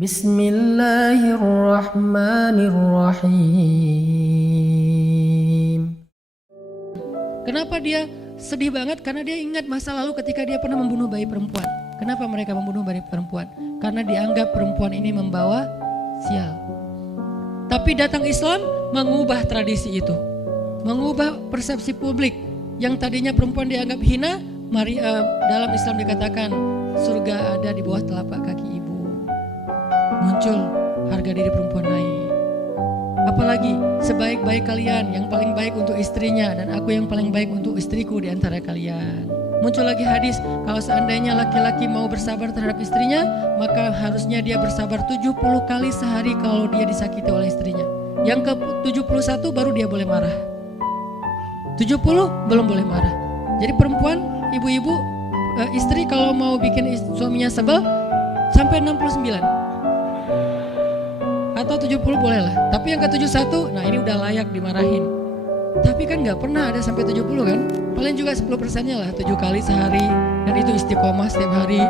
Bismillahirrahmanirrahim. Kenapa dia sedih banget? Karena dia ingat masa lalu ketika dia pernah membunuh bayi perempuan. Kenapa mereka membunuh bayi perempuan? Karena dianggap perempuan ini membawa sial. Tapi datang Islam mengubah tradisi itu. Mengubah persepsi publik. Yang tadinya perempuan dianggap hina, dalam Islam dikatakan surga ada di bawah telapak kaki ibu. Muncul harga diri perempuan naik. Apalagi sebaik-baik kalian yang paling baik untuk istrinya dan aku yang paling baik untuk istriku di antara kalian. Muncul lagi hadis, kalau seandainya laki-laki mau bersabar terhadap istrinya, maka harusnya dia bersabar 70 kali sehari kalau dia disakiti oleh istrinya. Yang ke-71 baru dia boleh marah. 70 belum boleh marah. Jadi perempuan, ibu-ibu, istri kalau mau bikin suaminya sebel sampai 69. Atau 70 boleh lah. Tapi yang ke-71, nah ini udah layak dimarahin. Tapi kan gak pernah ada sampai 70 kan. Paling juga 10%-nya lah, 7 kali sehari. Dan itu istiqomah setiap hari.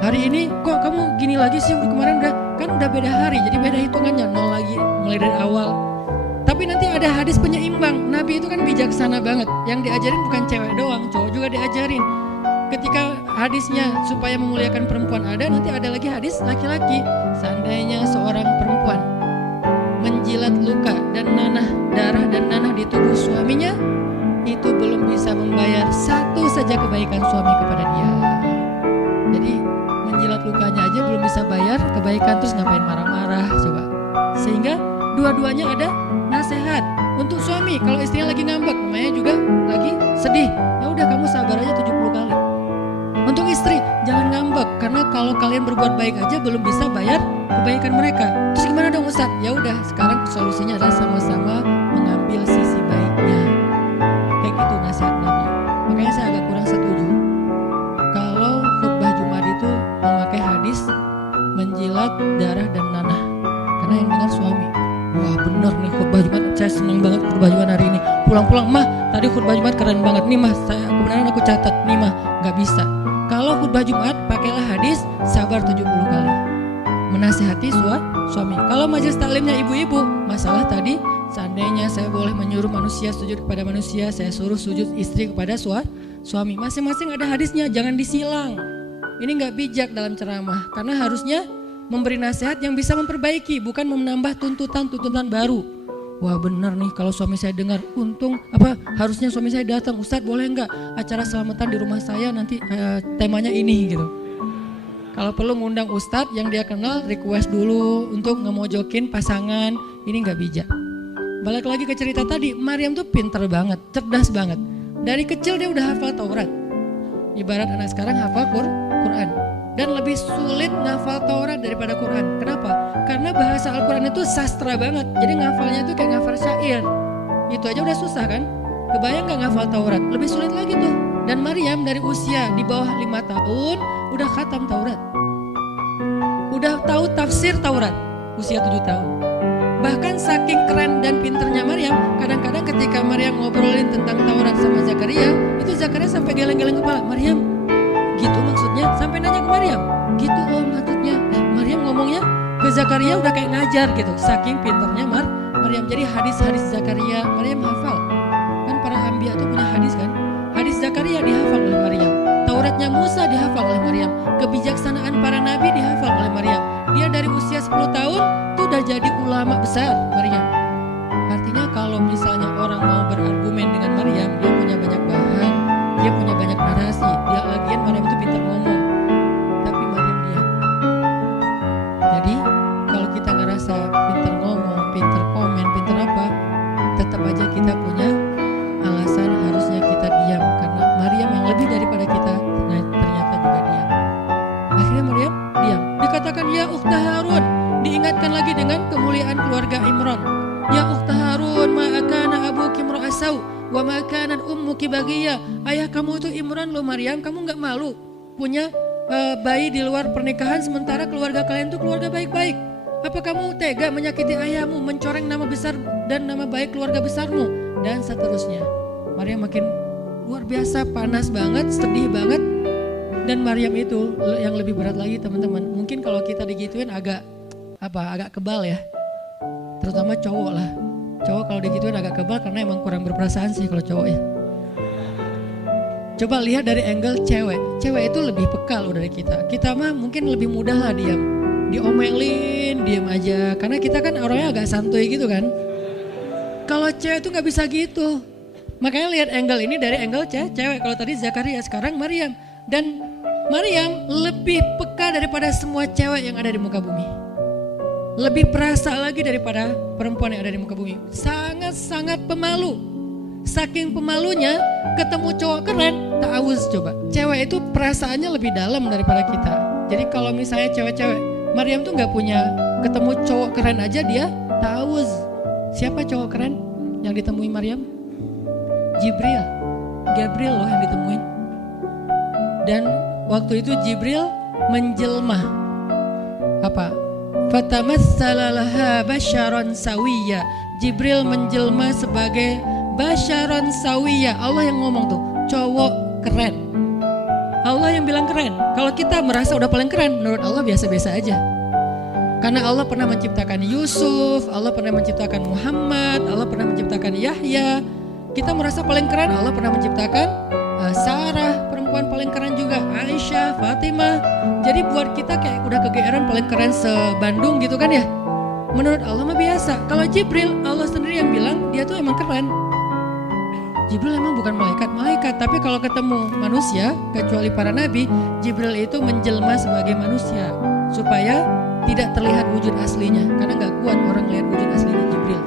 Hari ini kok kamu gini lagi sih, kemarin udah beda hari. Jadi beda hitungannya, 0 lagi mulai dari awal. Tapi nanti ada hadis penyeimbang. Nabi itu kan bijaksana banget. Yang diajarin bukan cewek doang, cowok juga diajarin. Ketika hadisnya supaya memuliakan perempuan ada, nanti ada lagi hadis laki-laki. Seandainya seorang perempuan menjilat luka dan darah dan nanah di tubuh suaminya, itu belum bisa membayar satu saja kebaikan suami kepada dia. Jadi menjilat lukanya aja belum bisa bayar kebaikan, terus ngapain marah-marah coba. Sehingga dua-duanya ada nasihat untuk suami. Kalau istrinya lagi ngambek, namanya juga lagi sedih, ya udah kamu sabar aja 70 kali. Untuk istri, jangan ngambek, karena kalau kalian berbuat baik aja belum bisa bayar kebaikan mereka. Terus gimana dong Ustaz? Ya udah, sekarang solusinya adalah sama-sama mengambil sisi baiknya. Kayak gitu nasihat Nabi. Makanya saya agak kurang setuju kalau khutbah Jumat itu memakai hadis menjilat darah dan nanah. Karena yang dengar suami. Wah bener nih khutbah Jumat, saya senang banget khutbah Jumat hari ini. Pulang-pulang, mah tadi khutbah Jumat keren banget nih mah, kebenaran aku catat nih mah, gak bisa. Kalau khutbah Jumat pakailah hadis sabar 70 kali. Menasihati suami. Kalau majelis taklimnya ibu-ibu, masalah tadi seandainya saya boleh menyuruh manusia sujud kepada manusia, saya suruh sujud istri kepada suami. Masing-masing ada hadisnya, jangan disilang. Ini gak bijak dalam ceramah, karena harusnya memberi nasihat yang bisa memperbaiki, bukan menambah tuntutan baru. Wah benar nih, kalau suami saya dengar, harusnya suami saya datang, Ustadz boleh nggak acara selamatan di rumah saya nanti temanya ini gitu. Kalau perlu ngundang Ustadz yang dia kenal, request dulu untuk ngemojokin pasangan, ini nggak bijak. Balik lagi ke cerita tadi, Maryam tuh pinter banget, cerdas banget. Dari kecil dia udah hafal Taurat. Ibarat anak sekarang hafal Quran. Dan lebih sulit ngafal Taurat daripada Quran. Kenapa? Karena bahasa Al-Quran itu sastra banget. Jadi ngafalnya itu kayak ngafal syair. Itu aja udah susah kan? Kebayang gak ngafal Taurat? Lebih sulit lagi tuh. Dan Maryam dari usia di bawah 5 tahun udah khatam Taurat. Udah tahu tafsir Taurat usia 7 tahun. Bahkan saking keren dan pinternya Maryam, kadang-kadang ketika Maryam ngobrolin tentang Taurat sama Zakaria, itu Zakaria sampai geleng-geleng kepala. Maryam, gitu maksudnya? Sampai nanya ke Maryam, gitu oh maksudnya. Maryam ngomongnya ke Zakaria udah kayak ngajar gitu, saking pinternya Maryam. Jadi hadis-hadis Zakaria Maryam hafal. Kan para anbiya tuh punya hadis kan. Hadis Zakaria dihafal oleh Maryam. Tauratnya Musa dihafal oleh Maryam. Kebijaksanaan para nabi dihafal oleh Maryam. Dia dari usia 10 tahun tuh udah jadi ulama besar Maryam. Artinya kalau misalnya orang mau berargumen dengan Maryam, dia punya banyak bahan, dia punya banyak narasi. Dia lagian Maryam itu pintar ngomong, tapi Maryam diam. Jadi kalau kita ngerasa pintar ngomong, pintar komen, pintar apa, tetap aja kita punya alasan harusnya kita diam. Karena Maryam yang lebih daripada kita ternyata juga diam. Akhirnya Maryam diam. Dikatakan ya ukhta Harun, diingatkan lagi dengan kemuliaan keluarga Imran. Ya ukhta Harun, ma'akana abuki mra'asau wa ma'kanat ummuki baghiyah. Ayah kamu itu Imran loh Maryam, kamu gak malu punya bayi di luar pernikahan sementara keluarga kalian tuh keluarga baik-baik. Apa kamu tega menyakiti ayahmu, mencoreng nama besar dan nama baik keluarga besarmu, dan seterusnya. Maryam makin luar biasa panas banget, sedih banget. Dan Maryam itu yang lebih berat lagi teman-teman. Mungkin kalau kita digituin agak kebal ya. Terutama cowok lah. Cowok kalau digituin agak kebal karena emang kurang berperasaan sih kalau cowok ya. Coba lihat dari angle cewek. Cewek itu lebih peka loh dari kita. Kita mah mungkin lebih mudah lah diam. Diomelin, diam aja. Karena kita kan orangnya agak santuy gitu kan. Kalau cewek tuh gak bisa gitu. Makanya lihat angle ini dari angle cewek. Kalau tadi Zakaria, sekarang Maryam. Dan Maryam lebih peka daripada semua cewek yang ada di muka bumi. Lebih perasa lagi daripada perempuan yang ada di muka bumi. Sangat-sangat pemalu. Saking pemalunya ketemu cowok keren, ta'awuz coba. Cewek itu perasaannya lebih dalam daripada kita. Jadi kalau misalnya cewek-cewek, Maryam tuh gak punya ketemu cowok keren aja dia ta'awuz. Siapa cowok keren yang ditemui Maryam? Gabriel loh yang ditemuin. Dan waktu itu Jibril menjelma. Apa? Fatamassala laha basyaran sawiyya. Jibril menjelma sebagai basyaran sawiyya. Allah yang ngomong tuh, cowok keren. Allah yang bilang keren. Kalau kita merasa udah paling keren, menurut Allah biasa-biasa aja. Karena Allah pernah menciptakan Yusuf, Allah pernah menciptakan Muhammad, Allah pernah menciptakan Yahya. Kita merasa paling keren, Allah pernah menciptakan Sarah, perempuan paling keren juga, Aisyah, Fatimah. Jadi buat kita kayak udah kegeeran paling keren se-Bandung gitu kan ya. Menurut Allah mah biasa. Kalau Jibril, Allah sendiri yang bilang dia tuh emang keren. Jibril emang bukan malaikat, tapi kalau ketemu manusia, kecuali para nabi, Jibril itu menjelma sebagai manusia. Supaya tidak terlihat wujud aslinya. Karena gak kuat orang lihat wujud aslinya Jibril.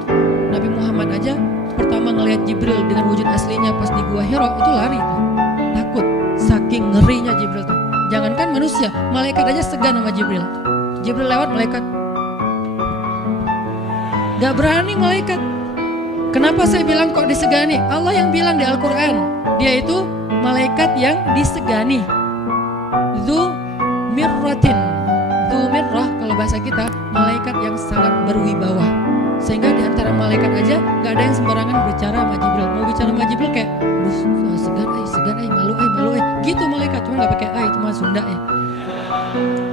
Nabi Muhammad aja pertama ngelihat Jibril dengan wujud aslinya pas di Gua Hira itu lari tuh. Takut, saking ngerinya Jibril tuh. Jangankan manusia, malaikat aja segan sama Jibril. Jibril lewat malaikat. Gak berani malaikat. Kenapa saya bilang kok disegani? Allah yang bilang di Al-Quran. Dia itu malaikat yang disegani. Dzu mirratin. Dzu mirrah kalau bahasa kita, malaikat yang sangat berwibawa. Sehingga di antara malaikat aja gak ada yang sembarangan bicara sama Jibril. Mau bicara sama Jibril kayak, segan malu gitu malaikat, cuma gak pakai itu mah Sunda ya.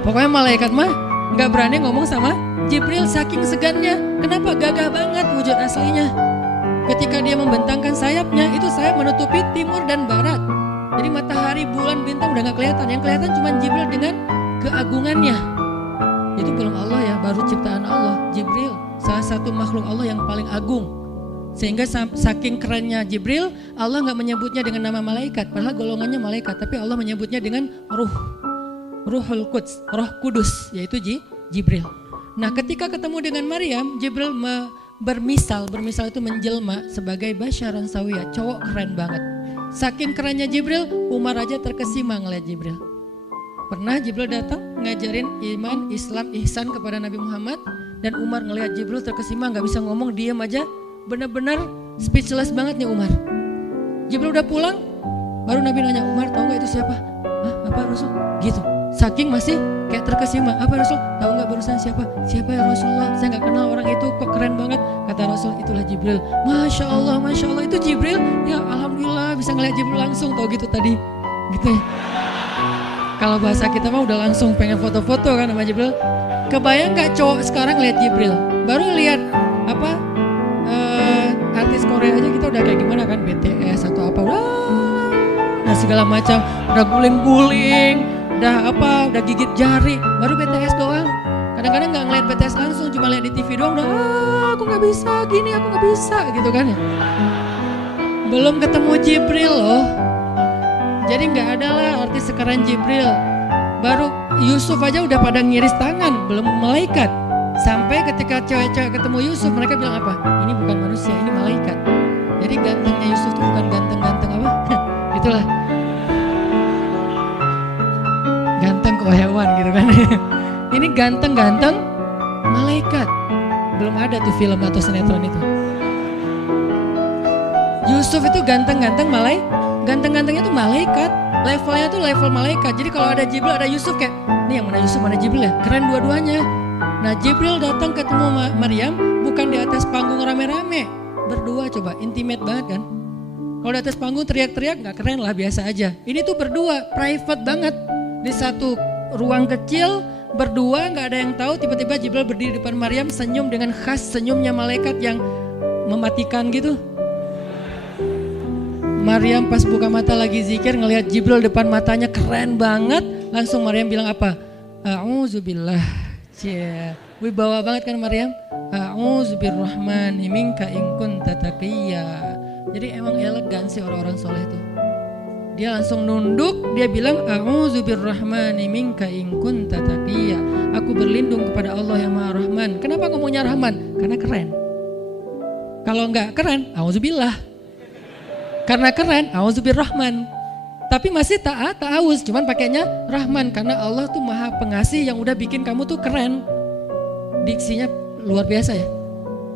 Pokoknya malaikat mah gak berani ngomong sama Jibril saking segannya. Kenapa? Gagah banget wujud aslinya. Ketika dia membentangkan sayapnya, itu sayap menutupi timur dan barat. Jadi matahari, bulan, bintang udah gak kelihatan. Yang kelihatan cuma Jibril dengan keagungannya. Itu belum Allah ya, baru ciptaan Allah. Jibril salah satu makhluk Allah yang paling agung. Sehingga saking kerennya Jibril, Allah gak menyebutnya dengan nama malaikat. Padahal golongannya malaikat, tapi Allah menyebutnya dengan Ruhul Quds, Roh Kudus, yaitu Jibril. Nah ketika ketemu dengan Maryam, Jibril bermisal itu menjelma sebagai basyaran sawiyah, cowok keren banget. Saking kerennya Jibril, Umar aja terkesima ngeliat Jibril. Pernah Jibril datang ngajarin iman, Islam, ihsan kepada Nabi Muhammad. Dan Umar ngelihat Jibril terkesima, gak bisa ngomong, diam aja. Benar-benar speechless banget nih Umar. Jibril udah pulang, baru Nabi nanya, Umar tahu gak itu siapa? Hah, apa Rasul? Gitu. Saking masih kayak terkesima, apa Rasul? Tahu gak barusan siapa? Siapa ya Rasulullah? Saya gak kenal orang itu, kok keren banget. Kata Rasul, itulah Jibril. Masya Allah, itu Jibril. Ya Alhamdulillah bisa ngeliat Jibril langsung, tau gitu tadi. Gitu ya. Kalau bahasa kita mah udah langsung pengen foto-foto kan sama Jibril. Kebayang gak cowok sekarang lihat Jibril? Baru lihat artis Korea aja kita udah kayak gimana kan, BTS atau apa, udah segala macam, udah guling-guling, udah gigit jari, baru BTS doang. Kadang-kadang nggak ngeliat BTS langsung, cuma lihat di TV doang, udah aku nggak bisa gini, aku nggak bisa gitu kan ya. Belum ketemu Jibril loh, jadi nggak ada lah artis sekeren Jibril. Baru Yusuf aja udah pada ngiris tangan, belum malaikat. Sampai ketika cewek-cewek ketemu Yusuf, mereka bilang apa? Ini bukan manusia, ini malaikat. Jadi gantengnya Yusuf itu bukan ganteng-ganteng apa? Itulah. Ganteng kok hewan gitu kan. Ini ganteng-ganteng malaikat. Belum ada tuh film atau sinetron itu. Yusuf itu ganteng-ganteng ganteng-gantengnya tuh malaikat. Levelnya tuh level malaikat. Jadi kalau ada Jibril, ada Yusuf kayak, ini yang mana Yusuf, mana Jibril ya? Keren dua-duanya. Nah Jibril datang ketemu Maryam bukan di atas panggung rame-rame. Berdua coba, intimate banget kan. Kalau di atas panggung teriak-teriak gak keren lah, biasa aja. Ini tuh berdua, private banget. Di satu ruang kecil, berdua gak ada yang tahu, tiba-tiba Jibril berdiri depan Maryam, senyum dengan khas senyumnya malaikat yang mematikan gitu. Maryam pas buka mata lagi zikir, ngelihat Jibril depan matanya keren banget. Langsung Maryam bilang apa? A'udzubillah. Wibawa banget kan Maryam? A'udzubirrahmani minka in kunta taqiyya. Jadi emang elegan sih orang-orang soleh itu. Dia langsung nunduk, dia bilang a'udzubirrahmani minka in kunta taqiyya. Aku berlindung kepada Allah yang Maha Rahman. Kenapa ngomongnya Rahman? Karena keren. Kalau enggak keren, a'udzubillah. Karena keren, a'udzubirrahman. Tapi masih ta'awuz, cuman pakainya Rahman karena Allah tuh Maha Pengasih yang udah bikin kamu tuh keren. Diksinya luar biasa ya.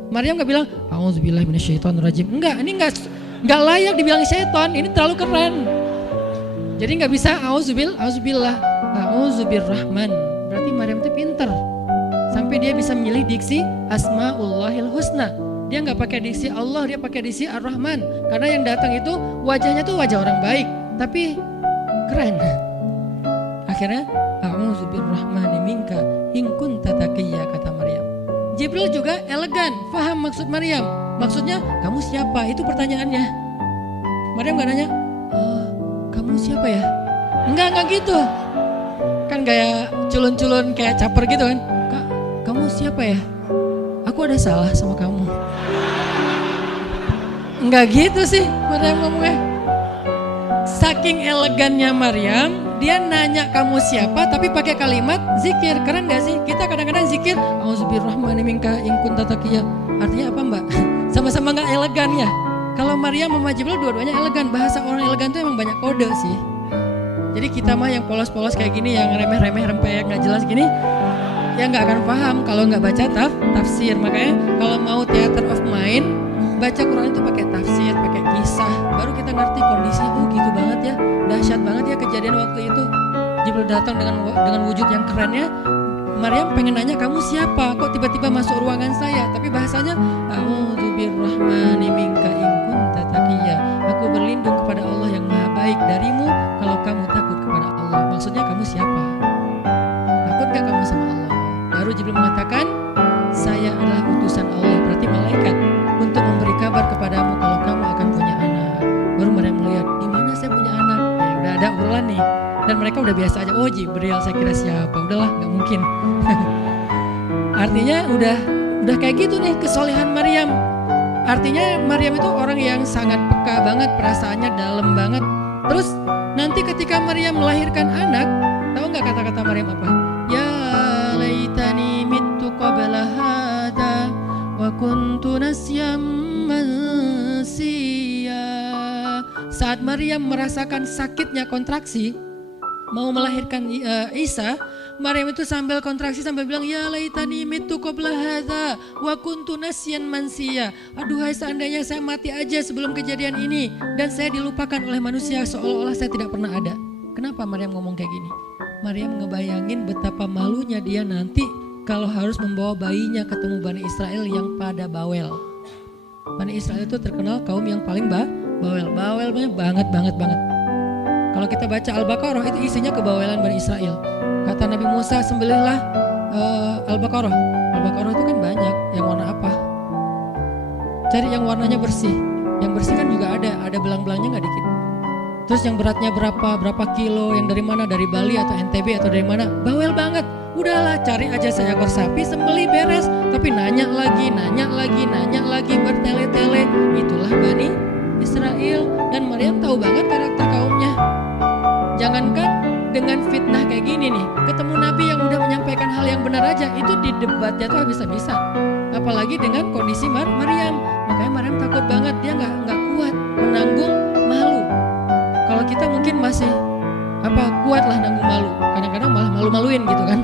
Maryam gak bilang a'udzubillahi minasyaitonirrajim. Enggak, ini enggak layak dibilang syaitan, ini terlalu keren. Jadi gak bisa a'udzubillah, a'udzubirrahman. Berarti Maryam itu pinter. Sampai dia bisa memilih diksi Asmaullahil Husna. Dia gak pakai diksi Allah, dia pakai diksi Ar-Rahman. Karena yang datang itu wajahnya tuh wajah orang baik, tapi keren. Akhirnya a'udzubirrahmani minka in kunta taqiyya, kata Maryam. Jibril juga elegan, paham maksud Maryam. Maksudnya kamu siapa? Itu pertanyaannya. Maryam gak nanya, kamu siapa ya? Enggak gitu. Kan kayak culun-culun kayak caper gitu kan. Kak, kamu siapa ya? Aku ada salah sama kamu. Enggak gitu sih Maryam ngomongnya. Saking elegannya Maryam, dia nanya kamu siapa tapi pakai kalimat zikir. Keren gak sih? Kita kadang-kadang zikir a'udzubirrahmani minka in kunta taqiyya. Artinya apa Mbak? Sama-sama gak elegan ya. Kalau Maryam sama Jibril dua-duanya elegan. Bahasa orang elegan tuh emang banyak kode sih. Jadi kita mah yang polos-polos kayak gini, yang remeh-remeh rempeyek gak jelas gini, ya gak akan paham kalau gak baca tafsir. Makanya kalau mau theater of mind, baca Quran itu pakai tafsir, pakai kisah, baru kita ngerti kondisi. Gitu banget ya, dahsyat banget ya kejadian waktu itu. Jibril datang dengan wujud yang kerennya. Maryam pengen nanya kamu siapa, kok tiba-tiba masuk ruangan saya. Tapi bahasanya a'udzubirrahmani minka in kunta taqiyya. Aku berlindung kepada Allah yang Maha Baik darimu kalau kamu takut kepada Allah. Maksudnya kamu siapa? Takut gak kamu sama Allah? Baru Jibril mengatakan, saya adalah utusan Allah, berarti malaikat, untuk memberi kabar kepadamu kalau kamu akan punya anak. Baru Maryam melihat, gimana saya punya anak? Ya udah ada obrolan nih. Dan mereka udah biasa aja, oh Jibril, saya kira siapa? Udahlah, gak mungkin. Artinya udah kayak gitu nih kesolehan Maryam. Artinya Maryam itu orang yang sangat peka banget, perasaannya dalam banget. Terus nanti ketika Maryam melahirkan anak, tahu nggak kata-kata Maryam apa? Ya laitani mittu qabla hada wa kuntu nasyam mansiya. Saat Maryam merasakan sakitnya kontraksi, mau melahirkan Isa, Maryam itu sambil kontraksi sambil bilang, ya laitani mittu qabla hadza wa kuntu nasyan mansiya. Aduhai seandainya saya mati aja sebelum kejadian ini dan saya dilupakan oleh manusia seolah-olah saya tidak pernah ada. Kenapa Maryam ngomong kayak gini? Maryam ngebayangin betapa malunya dia nanti kalau harus membawa bayinya ketemu Bani Israel yang pada bawel. Bani Israel itu terkenal kaum yang paling bawel. Bawelnya banget. Kalau kita baca Al-Baqarah itu isinya kebawelan Bani Israel. Kata Nabi Musa, sembelihlah Al-Baqarah. Al-Baqarah itu kan banyak, yang warna apa? Cari yang warnanya bersih. Yang bersih kan juga ada belang-belangnya gak dikit. Terus yang beratnya berapa kilo, yang dari mana, dari Bali atau NTB atau dari mana? Bawel banget. Udahlah cari aja seekor sapi, sembelih beres. Tapi nanya lagi, bertele-tele. Itulah Bani Israel. Dan Maryam tahu banget karakter kaumnya. Jangankan dengan fitnah kayak gini nih, ketemu Nabi yang udah menyampaikan hal yang benar aja, itu di debatnya tuh habis-habisan. Apalagi dengan kondisi Maryam. Makanya Maryam takut banget, dia nggak kuat menanggung malu. Kalau kita mungkin masih kuat lah nanggung malu. Kadang-kadang malah malu-maluin gitu kan.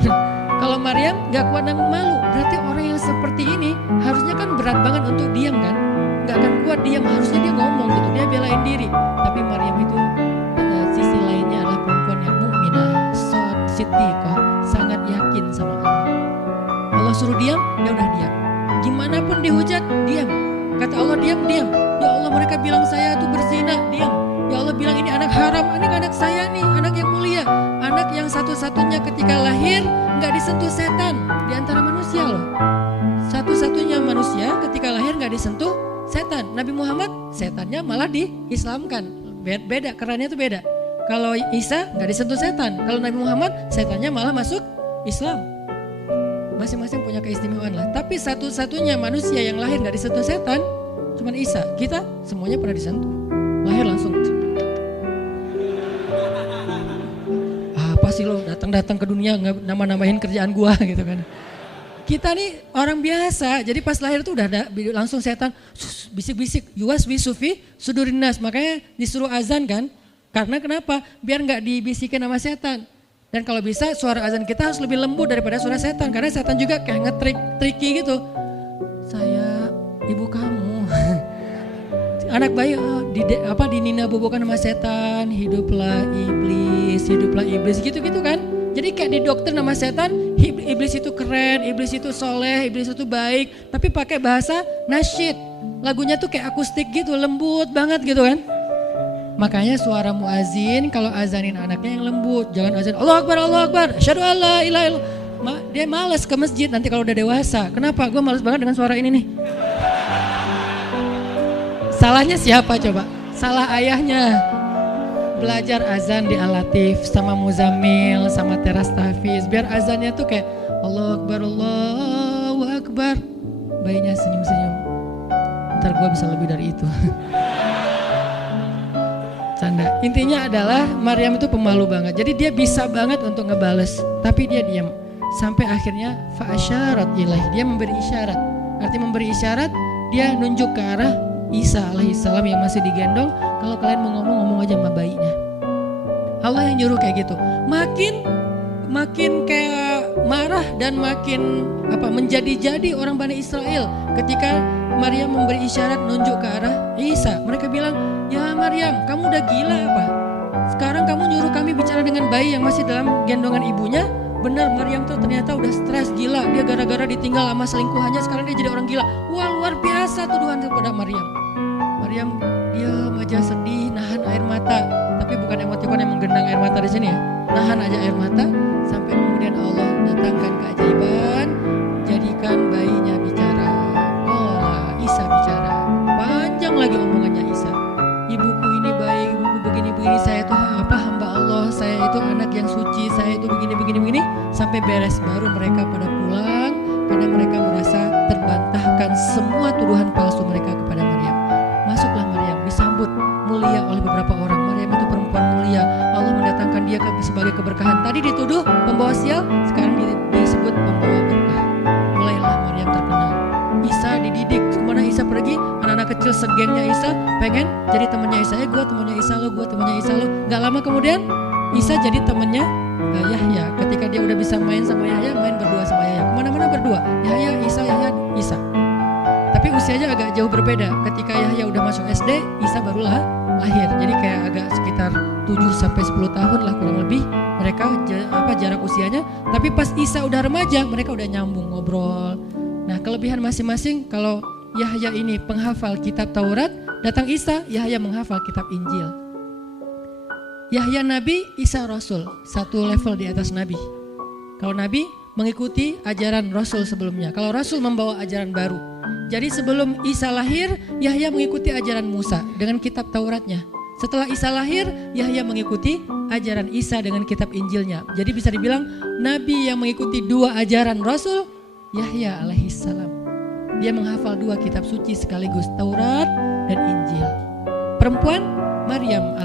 Kalau Maryam nggak kuat nanggung malu, berarti orang yang seperti ini harusnya kan berat banget untuk diam kan. Nggak akan kuat diam, harusnya dia ngomong gitu, dia belain diri. Tapi Maryam itu sisi lainnya adalah perempuan yang mukminah, siddiqah, sangat yakin sama Allah. Allah suruh diam, dia udah diam. Gimana pun dihujat, diam. Kata Allah diam. Ya Allah, mereka bilang saya itu berzina, diam. Ya Allah bilang ini anak haram, ini anak saya nih, anak yang mulia. Anak yang satu-satunya ketika lahir gak disentuh setan di antara manusia loh. Satu-satunya manusia ketika lahir gak disentuh setan. Nabi Muhammad setannya malah diislamkan. Beda, kerannya itu beda. Kalau Isa gak disentuh setan. Kalau Nabi Muhammad setannya malah masuk Islam. Masing-masing punya keistimewaan lah. Tapi satu-satunya manusia yang lahir gak disentuh setan cuman Isa. Kita semuanya pernah disentuh. Lahir langsung. Apa sih lo datang-datang ke dunia nama-namain kerjaan gua gitu kan. Kita nih orang biasa, jadi pas lahir tuh udah ada langsung setan bisik-bisik, yuwas wisufi sudurinas, makanya disuruh azan kan. Karena kenapa? Biar nggak dibisikin sama setan. Dan kalau bisa suara azan kita harus lebih lembut daripada suara setan, karena setan juga kayak tricky gitu. Saya ibu kamu. Anak bayi dinina bobokan sama setan, hiduplah iblis gitu-gitu kan. Jadi kayak di dokter nama setan, iblis itu keren, iblis itu soleh, iblis itu baik. Tapi pakai bahasa nasyid. Lagunya tuh kayak akustik gitu, lembut banget gitu kan. Makanya suara muazin kalau azanin anaknya yang lembut. Jangan azan Allahu Akbar, asyhadu an la ilaha illallah. Dia malas ke masjid nanti kalau udah dewasa. Kenapa? Gue malas banget dengan suara ini nih. Salahnya siapa coba? Salah ayahnya. Belajar azan di Al-Latif sama Muzammil sama Teras Tahfiz biar azannya tuh kayak Allahu Akbar. Bayinya senyum-senyum. Ntar gue bisa lebih dari itu. Canda. Intinya adalah Maryam itu pemalu banget. Jadi dia bisa banget untuk ngebales, tapi dia diam. Sampai akhirnya fa'asyarat ilaih, dia memberi isyarat. Arti memberi isyarat, dia nunjuk ke arah Isa alaihissalam yang masih digendong. Kalau kalian mau ngomong aja sama bayinya. Allah yang nyuruh kayak gitu. Makin kayak marah dan makin menjadi-jadi orang Bani Israel ketika Maryam memberi isyarat nunjuk ke arah Isa. Mereka bilang, ya Maryam, kamu udah gila apa? Sekarang kamu nyuruh kami bicara dengan bayi yang masih dalam gendongan ibunya. Benar, Maryam tuh ternyata udah stres gila. Dia gara-gara ditinggal sama selingkuhannya, sekarang dia jadi orang gila. Wah, luar biasa tuduhan kepada Maryam. Maryam diam aja, sedih, nahan air mata. Tapi bukan emotikon yang menggendang air mata di sini ya. Nahan aja air mata sampai kemudian Allah datangkan keajaiban, jadikan bayinya bicara. Oh, Isa bicara. Panjang lagi omongannya Isa. Ibuku ini baik, ibuku begini-begini, saya itu hamba Allah, saya itu anak yang suci, saya itu begini-begini sampai beres. Baru mereka pada pulang karena mereka merasa terbantahkan semua tuduhan palsu mereka kepada Maryam. Masuklah Maryam, disambut mulia oleh beberapa orang. Maryam itu perempuan mulia, Allah mendatangkan dia sebagai keberkahan. Tadi dituduh pembawa sial, sekarang disebut pembawa berkah. Mulailah Maryam terkenal. Isa dididik, kemana Isa pergi, anak-anak kecil segengnya Isa pengen jadi temannya Isa. Gue temannya Isa lo, gue temannya Isa lo. Gak lama kemudian Isa jadi temannya Yahya. Ketika dia udah bisa main sama Yahya, main berdua sama Yahya. Kemana-mana berdua, Yahya, Isa. Tapi usianya agak jauh berbeda. Ketika Yahya udah masuk SD, Isa barulah lahir. Jadi kayak agak sekitar 7-10 tahun lah kurang lebih mereka jarak usianya. Tapi pas Isa udah remaja, mereka udah nyambung ngobrol. Nah, kelebihan masing-masing, kalau Yahya ini penghafal kitab Taurat, datang Isa, Yahya menghafal kitab Injil. Yahya Nabi, Isa Rasul, satu level di atas Nabi. Kalau Nabi mengikuti ajaran Rasul sebelumnya, kalau Rasul membawa ajaran baru. Jadi sebelum Isa lahir, Yahya mengikuti ajaran Musa dengan kitab Tauratnya. Setelah Isa lahir, Yahya mengikuti ajaran Isa dengan kitab Injilnya. Jadi bisa dibilang Nabi yang mengikuti dua ajaran Rasul, Yahya alaihissalam. Dia menghafal dua kitab suci sekaligus, Taurat dan Injil. Perempuan Maryam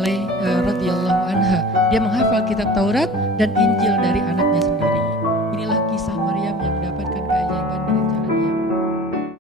radhiyallahu anha, dia menghafal kitab Taurat dan Injil dari anaknya sendiri.